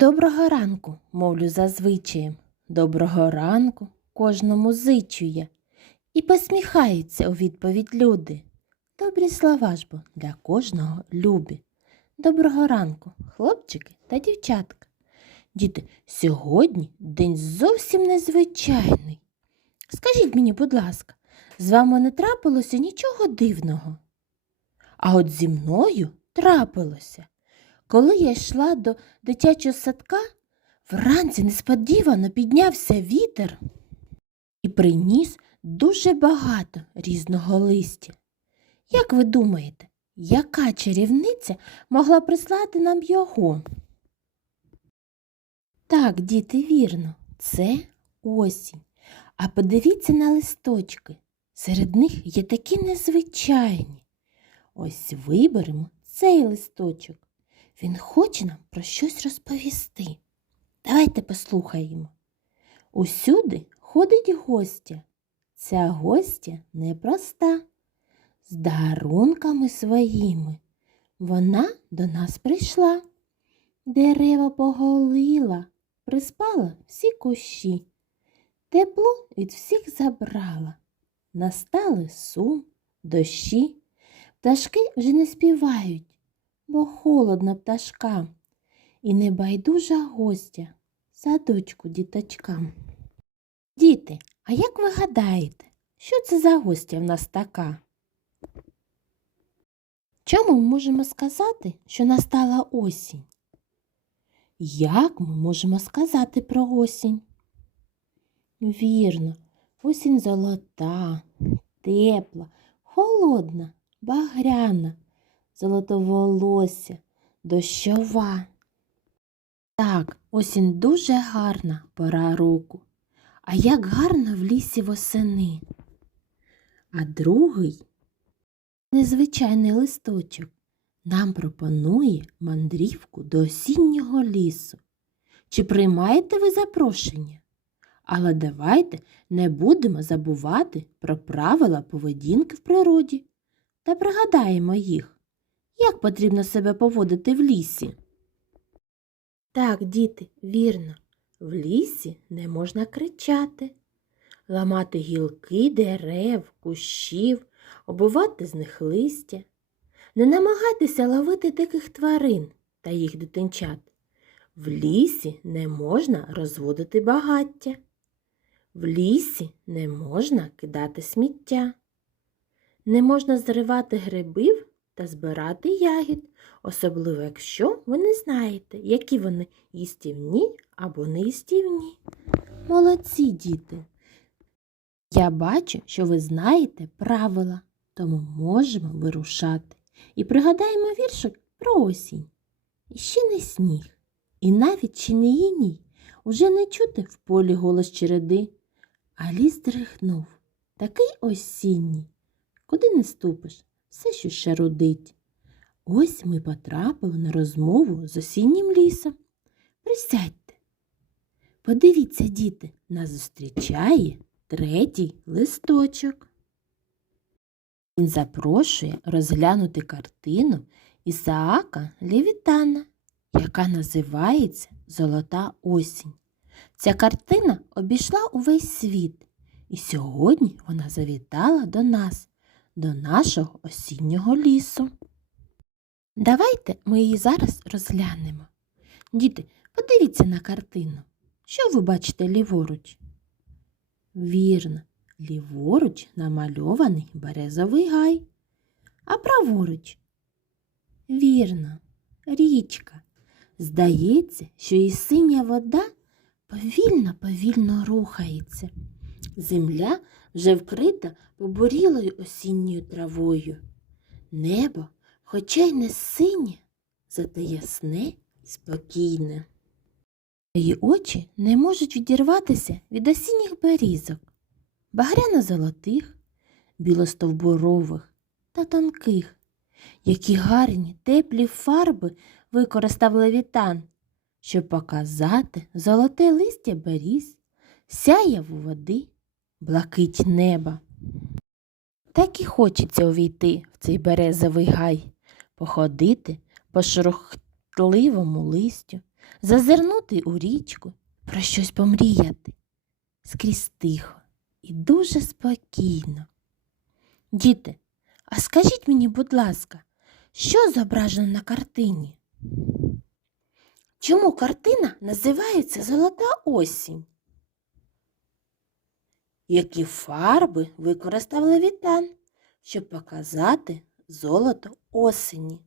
Доброго ранку, мовлю зазвичаєм. Доброго ранку кожному зичу я. І посміхаються у відповідь люди. Добрі слова ж бо для кожного любі. Доброго ранку, хлопчики та дівчатка. Діти, сьогодні день зовсім незвичайний. Скажіть мені, будь ласка, з вами не трапилося нічого дивного? А от зі мною трапилося. Коли я йшла до дитячого садка, вранці несподівано піднявся вітер і приніс дуже багато різного листя. Як ви думаєте, яка чарівниця могла прислати нам його? Так, діти, вірно, це осінь. А подивіться на листочки. Серед них є такі незвичайні. Ось виберемо цей листочок. Він хоче нам про щось розповісти. Давайте послухаємо. Усюди ходить гостя. Ця гостя непроста. З дарунками своїми вона до нас прийшла. Дерева поголила, приспала всі кущі. Тепло від всіх забрала. Настали сум, дощі. Пташки вже не співають бо холодно пташкам, і небайдужа гостя садочку діточкам. Діти, а як ви гадаєте, що це за гостя в нас така? Чому ми можемо сказати, що настала осінь? Як ми можемо сказати про осінь? Вірно, осінь золота, тепла, холодна, багряна золотоволосся, дощова. Так, осінь дуже гарна пора року. А як гарно в лісі восени. А другий незвичайний листочок нам пропонує мандрівку до осіннього лісу. Чи приймаєте ви запрошення? Але давайте не будемо забувати про правила поведінки в природі та пригадаємо їх. Як потрібно себе поводити в лісі? Так, діти, вірно, в лісі не можна кричати, ламати гілки дерев, кущів, обувати з них листя. Не намагайтеся ловити диких тварин та їх дитинчат. В лісі не можна розводити багаття. В лісі не можна кидати сміття. Не можна зривати грибів та збирати ягід, особливо якщо ви не знаєте, які вони їстівні або неїстівні. Молодці діти! Я бачу, що ви знаєте правила, тому можемо вирушати. І пригадаємо віршик про осінь. І ще не сніг, і навіть чи не іній, уже не чути в полі голос череди, а ліс дрихнув, такий осінній, куди не ступиш, все що ще родить. Ось ми потрапили на розмову з осіннім лісом. Присядьте. Подивіться, діти, нас зустрічає третій листочок. Він запрошує розглянути картину Ісаака Левітана, яка називається Золота осінь. Ця картина обійшла увесь світ, і сьогодні вона завітала до нас до нашого осіннього лісу. Давайте ми її зараз розглянемо. Діти, подивіться на картину. Що ви бачите ліворуч? Вірно, ліворуч намальований березовий гай, а праворуч. Вірно, річка. Здається, що і синя вода повільно повільно рухається. Земля вже вкрита побурілою осінньою травою. Небо, хоча й не синє, зате ясне спокійне. Її очі не можуть відірватися від осінніх берізок, багряно-золотих, білостовбурових та тонких, які гарні теплі фарби використав левітан, щоб показати золоте листя беріз, сяєву води блакить неба. Так і хочеться увійти в цей березовий гай, походити по шорохтливому листю, зазирнути у річку, про щось помріяти. Скрізь тихо і дуже спокійно. Діти, а скажіть мені, будь ласка, що зображено на картині? Чому картина називається Золота осінь? Які фарби використав Левітан, щоб показати золото осені?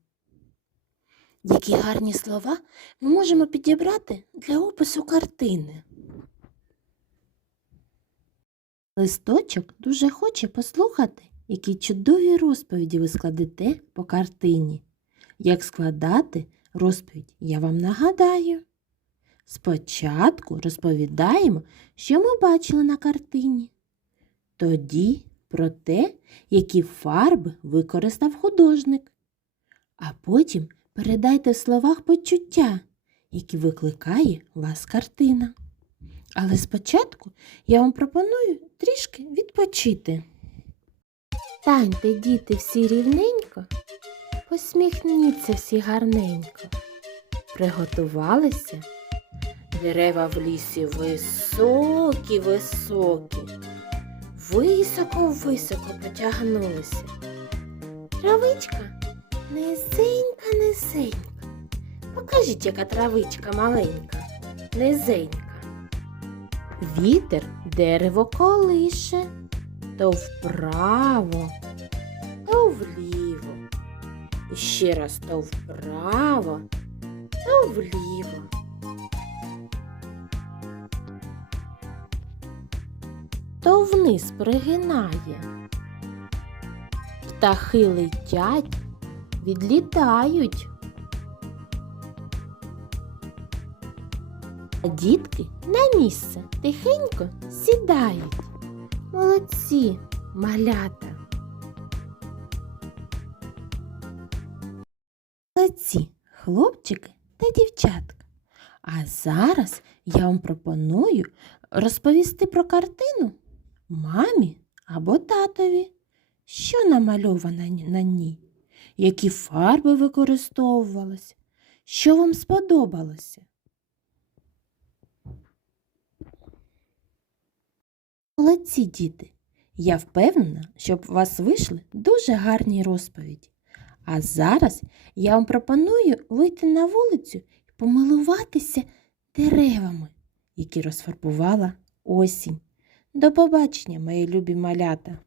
Які гарні слова ми можемо підібрати для опису картини? Листочок дуже хоче послухати, які чудові розповіді ви складете по картині. Як складати розповідь, я вам нагадаю. Спочатку розповідаємо, що ми бачили на картині. Тоді про те, які фарби використав художник. А потім передайте в словах почуття, які викликає вас картина. Але спочатку я вам пропоную трішки відпочити. Станьте, діти, всі рівненько, посміхніться всі гарненько. Приготувалися? Дерева в лісі високі, високі, високо-високо потягнулися. Травичка низенька, низенька. Покажіть, яка травичка маленька, низенька. Вітер дерево колише, то вправо, то вліво. І ще раз то вправо, то вліво. То вниз пригинає. Птахи летять, відлітають. А дітки на місце тихенько сідають. Молодці, малята. Молодці, хлопчики та дівчатка. А зараз я вам пропоную розповісти про картину мамі або татові, що намальовано на ній, які фарби використовувалися, що вам сподобалося. Молодці, діти! Я впевнена, що у вас вийшли дуже гарні розповіді. А зараз я вам пропоную вийти на вулицю і помилуватися деревами, які розфарбувала осінь. До побачення, мої любі малята!